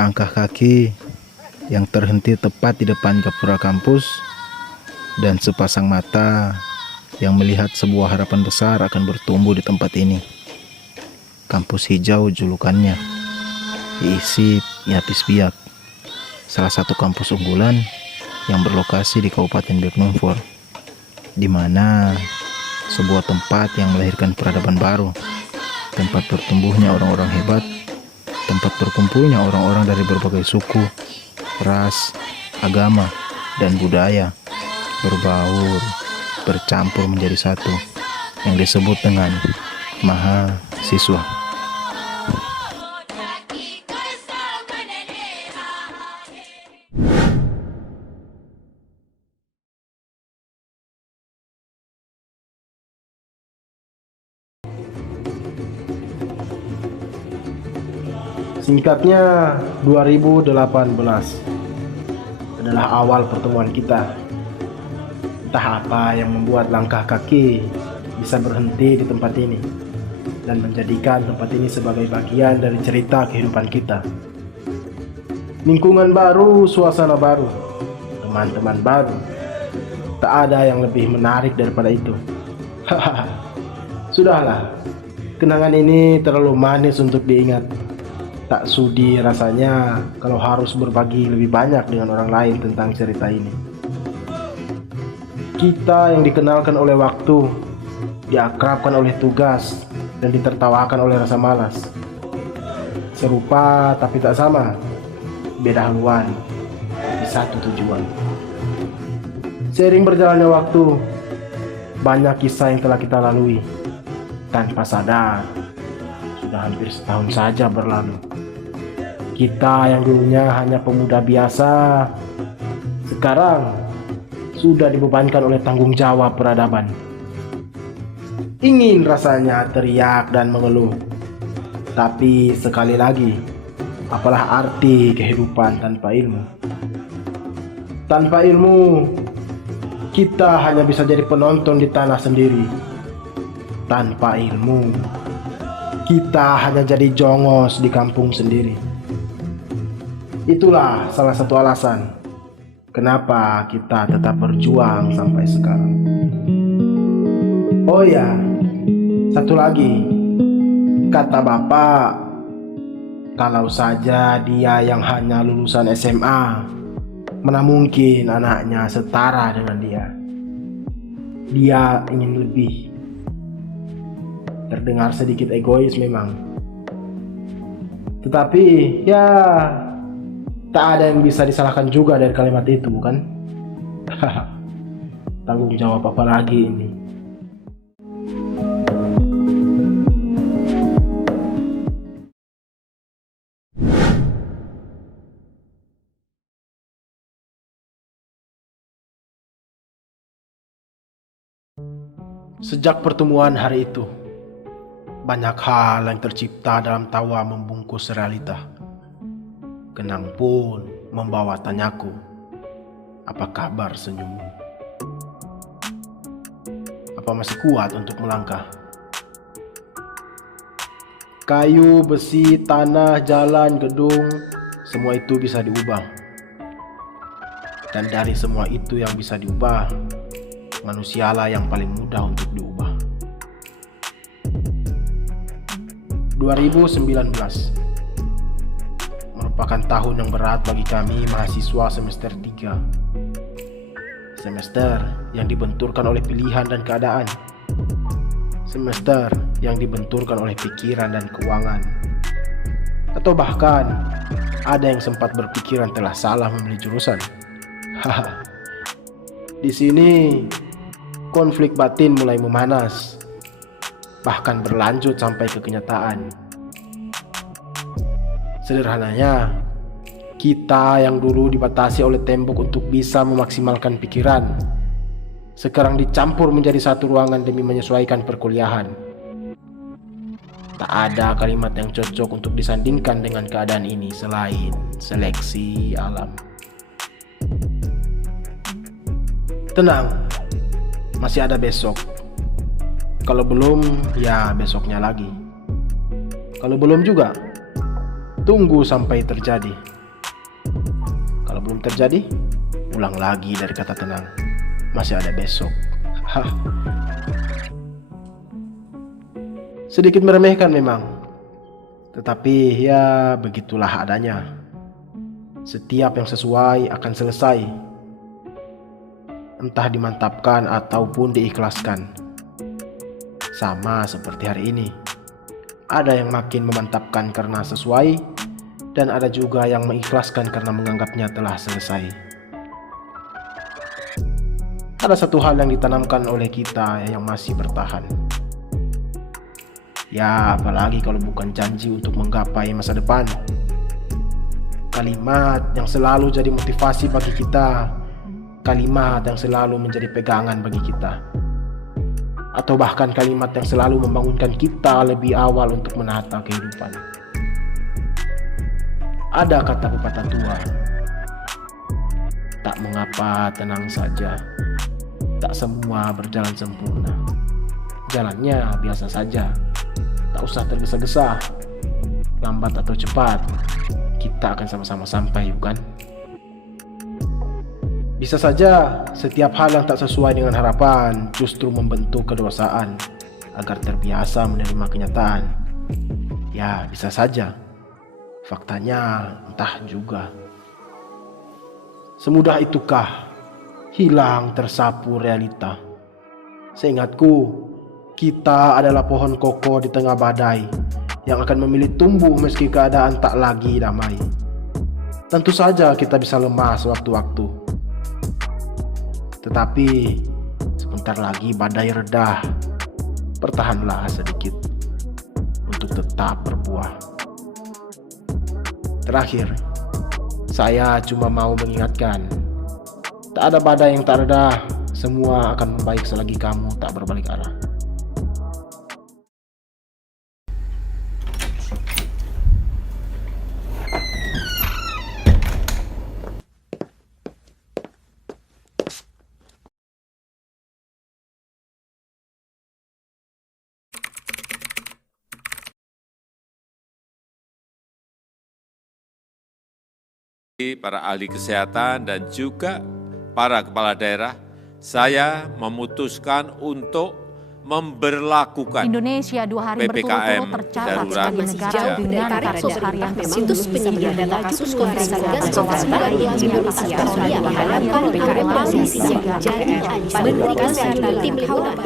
Langkah kaki yang terhenti tepat di depan gapura kampus, dan sepasang mata yang melihat sebuah harapan besar akan bertumbuh di tempat ini. Kampus hijau julukannya, IISIP Yapis Biak, salah satu kampus unggulan yang berlokasi di Kabupaten Biak Numfor, di mana sebuah tempat yang melahirkan peradaban baru, tempat bertumbuhnya orang-orang hebat, tempat berkumpulnya orang-orang dari berbagai suku, ras, agama, dan budaya, berbaur, bercampur menjadi satu, yang disebut dengan mahasiswa. Singkatnya, 2018 adalah awal pertemuan kita. Entah apa yang membuat langkah kaki bisa berhenti di tempat ini dan menjadikan tempat ini sebagai bagian dari cerita kehidupan kita. Lingkungan baru, suasana baru, teman-teman baru. Tak ada yang lebih menarik daripada itu. Sudahlah, kenangan ini terlalu manis untuk diingat. Tak sudi rasanya kalau harus berbagi lebih banyak dengan orang lain tentang cerita ini. Kita yang dikenalkan oleh waktu, diakrabkan oleh tugas, dan ditertawakan oleh rasa malas. Serupa tapi tak sama, beda haluan, tapi satu tujuan. Seiring berjalannya waktu, banyak kisah yang telah kita lalui. Tanpa sadar, sudah hampir setahun saja berlalu. Kita yang dulunya hanya pemuda biasa, sekarang sudah dibebankan oleh tanggung jawab peradaban. Ingin rasanya teriak dan mengeluh, tapi sekali lagi, apalah arti kehidupan tanpa ilmu? Tanpa ilmu, kita hanya bisa jadi penonton di tanah sendiri. Tanpa ilmu, kita hanya jadi jongos di kampung sendiri. Itulah salah satu alasan kenapa kita tetap berjuang sampai sekarang. Oh ya, satu lagi, kata bapak, kalau saja dia yang hanya lulusan SMA, mana mungkin anaknya setara dengan dia. Dia ingin lebih. Terdengar sedikit egois memang, tetapi ya, tak ada yang bisa disalahkan juga dari kalimat itu, bukan? Tanggung jawab apa lagi ini? Sejak pertemuan hari itu, banyak hal yang tercipta dalam tawa membungkus realita. Kenang pun membawa tanyaku, apa kabar senyummu? Apa masih kuat untuk melangkah? Kayu, besi, tanah, jalan, gedung, semua itu bisa diubah. Dan dari semua itu yang bisa diubah, manusialah yang paling mudah untuk diubah. 2019 merupakan tahun yang berat bagi kami mahasiswa semester 3. Semester yang dibenturkan oleh pilihan dan keadaan. Semester yang dibenturkan oleh pikiran dan keuangan. Atau bahkan ada yang sempat berpikiran telah salah memilih jurusan. Di sini konflik batin mulai memanas, bahkan berlanjut sampai ke kenyataan. Sederhananya, kita yang dulu dibatasi oleh tembok untuk bisa memaksimalkan pikiran, sekarang dicampur menjadi satu ruangan demi menyesuaikan perkuliahan. Tak ada kalimat yang cocok untuk disandingkan dengan keadaan ini selain seleksi alam. Tenang, masih ada besok. Kalau belum, ya besoknya lagi. Kalau belum juga, tunggu sampai terjadi. Kalau belum terjadi, ulang lagi dari kata tenang. Masih ada besok. Hah. Sedikit meremehkan memang, tetapi ya begitulah adanya. Setiap yang sesuai akan selesai, entah dimantapkan ataupun diikhlaskan. Sama seperti hari ini, ada yang makin memantapkan karena sesuai, dan ada juga yang mengikhlaskan karena menganggapnya telah selesai. Ada satu hal yang ditanamkan oleh kita yang masih bertahan. Ya, apalagi kalau bukan janji untuk menggapai masa depan. Kalimat yang selalu jadi motivasi bagi kita, kalimat yang selalu menjadi pegangan bagi kita, atau bahkan kalimat yang selalu membangunkan kita lebih awal untuk menata kehidupan. Ada kata pepatah tua, tak mengapa, tenang saja, tak semua berjalan sempurna. Jalannya biasa saja, tak usah tergesa-gesa. Lambat atau cepat, kita akan sama-sama sampai, bukan? Bisa saja setiap hal yang tak sesuai dengan harapan justru membentuk kedewasaan agar terbiasa menerima kenyataan. Ya, bisa saja. Faktanya entah juga. Semudah itukah hilang tersapu realita? Seingatku, kita adalah pohon kokoh di tengah badai yang akan memilih tumbuh meski keadaan tak lagi damai. Tentu saja kita bisa lemah sewaktu-waktu, tetapi sebentar lagi badai reda. Bertahanlah sedikit untuk tetap berbuah. Terakhir, saya cuma mau mengingatkan, tak ada badai yang tak reda. Semua akan membaik selagi kamu tak berbalik arah. Para ahli kesehatan dan juga para kepala daerah, saya memutuskan untuk memberlakukan Indonesia 2 hari PPKM berturut-turut tercatat darurat sebagai negara dengan kasus harian situs penyedia data kasus COVID-19 COVID-19 di Indonesia diharapkan PPKM masih siaga jadi Menteri Kesehatan tim liputan.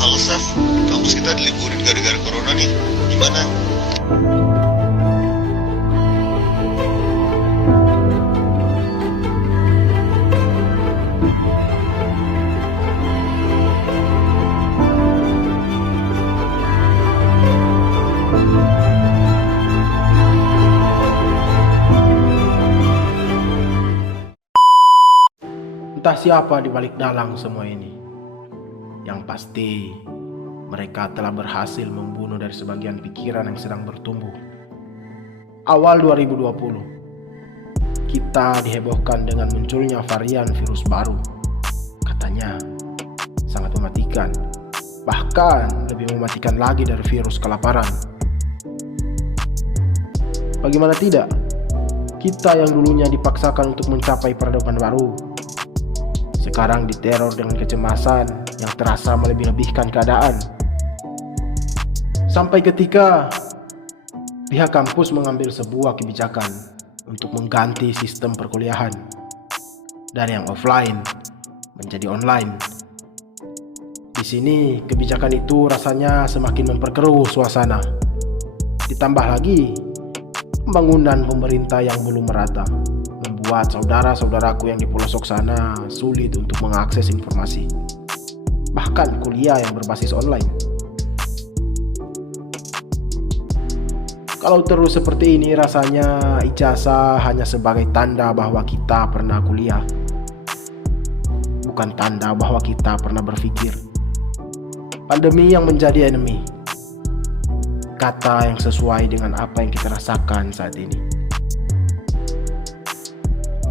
Halo Saf, kampus kita diliburin gara-gara corona nih, gimana? Entah siapa di balik dalang semua ini. Yang pasti, mereka telah berhasil membunuh dari sebagian pikiran yang sedang bertumbuh. Awal 2020, kita dihebohkan dengan munculnya varian virus baru. Katanya, sangat mematikan. Bahkan lebih mematikan lagi dari virus kelaparan. Bagaimana tidak? Kita yang dulunya dipaksakan untuk mencapai peradaban baru, sekarang diteror dengan kecemasan yang terasa melebih-lebihkan keadaan. Sampai ketika pihak kampus mengambil sebuah kebijakan untuk mengganti sistem perkuliahan dari yang offline menjadi online. Di sini kebijakan itu rasanya semakin memperkeruh suasana. Ditambah lagi, Pembangunan pemerintah yang belum merata membuat saudara-saudaraku yang di pelosok sana sulit untuk mengakses informasi, bahkan kuliah yang berbasis online. Kalau terus seperti ini, rasanya ijazah hanya sebagai tanda bahwa kita pernah kuliah, bukan tanda bahwa kita pernah berpikir. Pandemi yang menjadi enemy, kata yang sesuai dengan apa yang kita rasakan saat ini,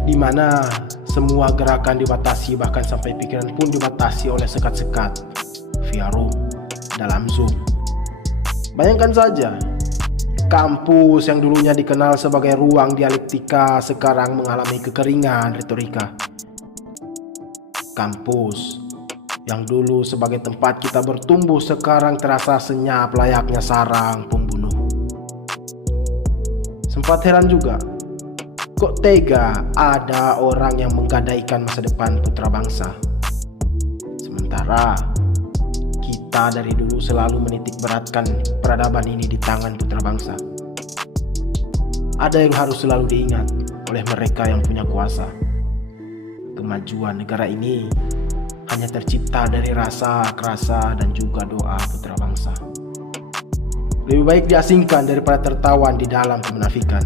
di mana semua gerakan dibatasi, bahkan sampai pikiran pun dibatasi oleh sekat-sekat via room, dalam Zoom. Bayangkan saja, kampus yang dulunya dikenal sebagai ruang dialektika sekarang mengalami kekeringan retorika. Kampus yang dulu sebagai tempat kita bertumbuh sekarang terasa senyap layaknya sarang pembunuh. Sempat heran juga, kok tega ada orang yang menggadaikan masa depan putra bangsa, sementara kita dari dulu selalu menitik beratkan peradaban ini di tangan putra bangsa. Ada yang harus selalu diingat oleh mereka yang punya kuasa. Kemajuan negara ini hanya tercipta dari rasa, kerasa, dan juga doa putra bangsa. Lebih baik diasingkan daripada tertawan di dalam kemunafikan.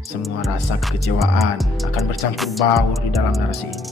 Semua rasa kekecewaan akan bercampur baur di dalam narasi ini.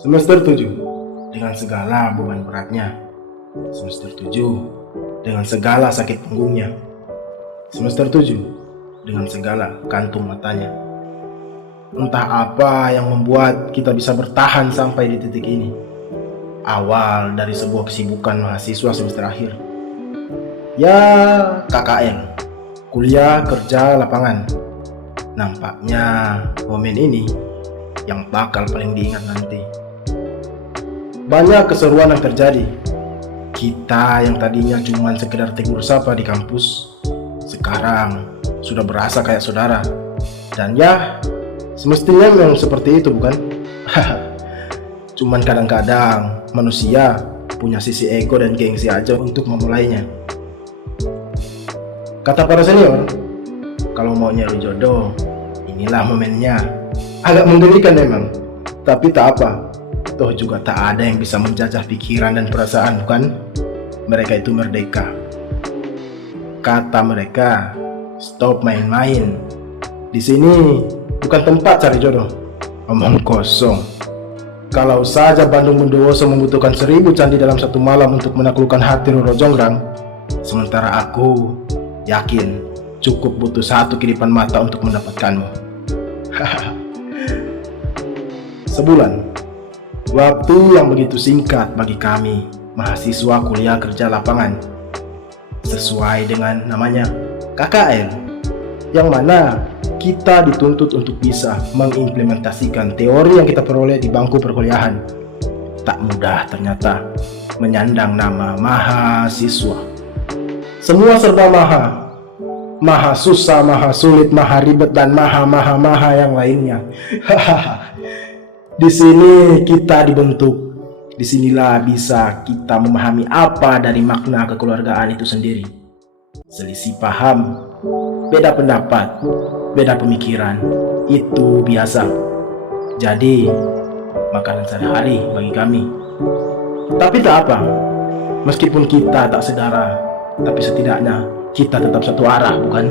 Semester 7 dengan segala beban beratnya. Semester 7 dengan segala sakit punggungnya. Semester 7 dengan segala kantung matanya. Entah apa yang membuat kita bisa bertahan sampai di titik ini. Awal dari sebuah kesibukan mahasiswa semester akhir. Ya, KKN, kuliah kerja lapangan. Nampaknya momen ini yang bakal paling diingat nanti. Banyak keseruan yang terjadi. Kita yang tadinya cuma sekedar tegur sapa di kampus, sekarang sudah berasa kayak saudara. Dan ya, semestinya memang seperti itu, bukan? Cuman kadang-kadang manusia punya sisi ego dan gengsi aja untuk memulainya. Kata para senior, kalau mau nyari jodoh, inilah momennya. Agak menggelikan memang, tapi tak apa. Toh juga tak ada yang bisa menjajah pikiran dan perasaan, bukan? Mereka itu merdeka. Kata mereka, stop main-main. Di sini bukan tempat cari jodoh. Omong kosong. Kalau saja Bandung Bondowoso membutuhkan 1000 candi dalam satu malam untuk menaklukkan hati Roro Jonggrang, sementara aku yakin cukup butuh 1 kedipan mata untuk mendapatkanmu. Sebulan. Waktu yang begitu singkat bagi kami, mahasiswa kuliah kerja lapangan. Sesuai dengan namanya, KKN. Yang mana kita dituntut untuk bisa mengimplementasikan teori yang kita peroleh di bangku perkuliahan. Tak mudah ternyata menyandang nama mahasiswa. Semua serba maha. Maha susah, maha sulit, maha ribet, dan maha yang lainnya. Di sini kita dibentuk. Disinilah bisa kita memahami apa dari makna kekeluargaan itu sendiri. Selisih paham, beda pendapat, beda pemikiran, itu biasa. Jadi, makanan sehari-hari bagi kami. Tapi tak apa, meskipun kita tak sedara, tapi setidaknya kita tetap satu arah, bukan?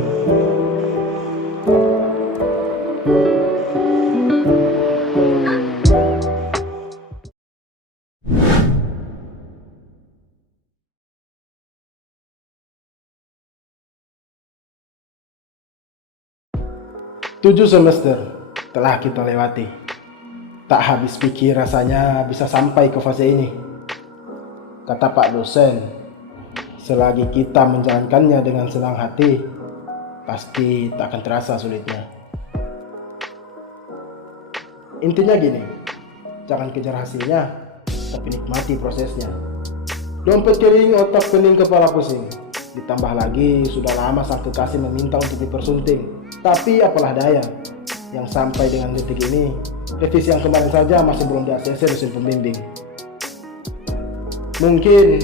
Tujuh semester telah kita lewati. Tak habis pikir rasanya bisa sampai ke fase ini. Kata Pak dosen, selagi kita menjalankannya dengan senang hati, pasti tak akan terasa sulitnya. Intinya gini, jangan kejar hasilnya, tapi nikmati prosesnya. Dompet kering, otak pening, kepala pusing. Ditambah lagi, sudah lama sang kekasih meminta untuk dipersunting. Tapi apalah daya, yang sampai dengan detik ini, revisi yang kemarin saja masih belum di-ACC dosen pembimbing. Mungkin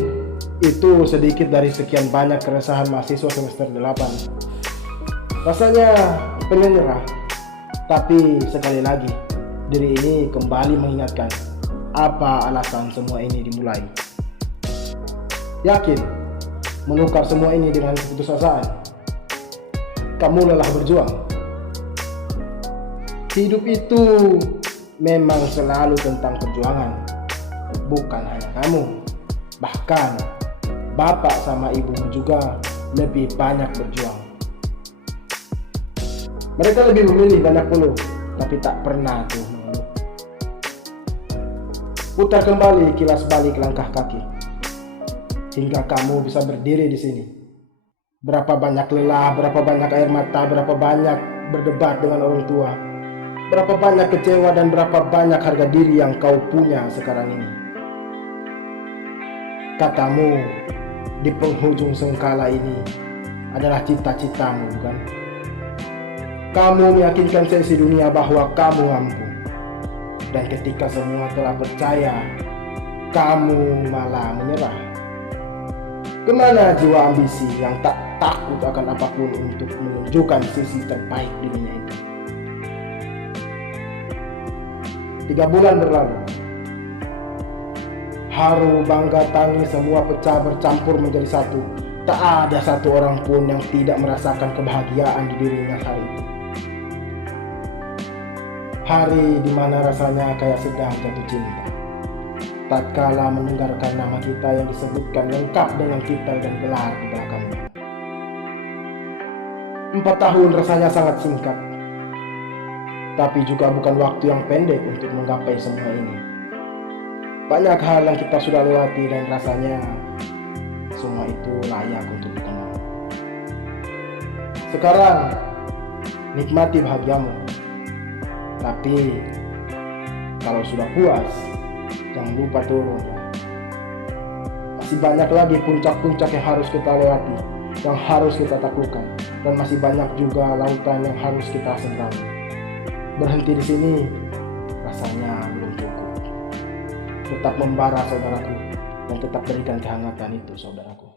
itu sedikit dari sekian banyak keresahan mahasiswa semester 8. Rasanya pengen nyerah, tapi sekali lagi, diri ini kembali mengingatkan apa alasan semua ini dimulai. Yakin menukar semua ini dengan keputusasaan. Kamu lelah berjuang. Hidup itu memang selalu tentang perjuangan. Bukan hanya kamu, bahkan bapak sama ibumu juga lebih banyak berjuang. Mereka lebih memilih banyak peluh, tapi tak pernah tuh mengeluh. Putar kembali kilas balik langkah kaki, hingga kamu bisa berdiri di sini. Berapa banyak lelah, berapa banyak air mata, berapa banyak berdebat dengan orang tua, berapa banyak kecewa dan berapa banyak harga diri yang kau punya sekarang ini. Katamu di penghujung sengkala ini adalah cita-citamu, bukan? Kamu meyakinkan seisi dunia bahwa kamu mampu. Dan ketika semua telah percaya, kamu malah menyerah. Kemana jiwa ambisi yang tak takut akan apapun untuk menunjukkan sisi terbaik dirinya itu? 3 bulan berlalu. Haru, bangga, tangis semua pecah bercampur menjadi satu. Tak ada satu orang pun yang tidak merasakan kebahagiaan di dirinya hari itu. Hari dimana rasanya kayak sedang jatuh cinta. Tatkala mendengarkan nama kita yang disebutkan lengkap dengan titel dan gelar di belakangnya. 4 tahun rasanya sangat singkat, tapi juga bukan waktu yang pendek untuk menggapai semua ini. Banyak hal yang kita sudah lewati dan rasanya semua itu layak untuk dikenang. Sekarang nikmati bahagiamu, tapi kalau sudah puas, jangan lupa turun. Masih banyak lagi puncak-puncak yang harus kita lewati, yang harus kita taklukkan, dan masih banyak juga lautan yang harus kita seberangi. Berhenti di sini rasanya belum cukup. Tetap membara saudaraku, dan tetap berikan kehangatan itu saudaraku.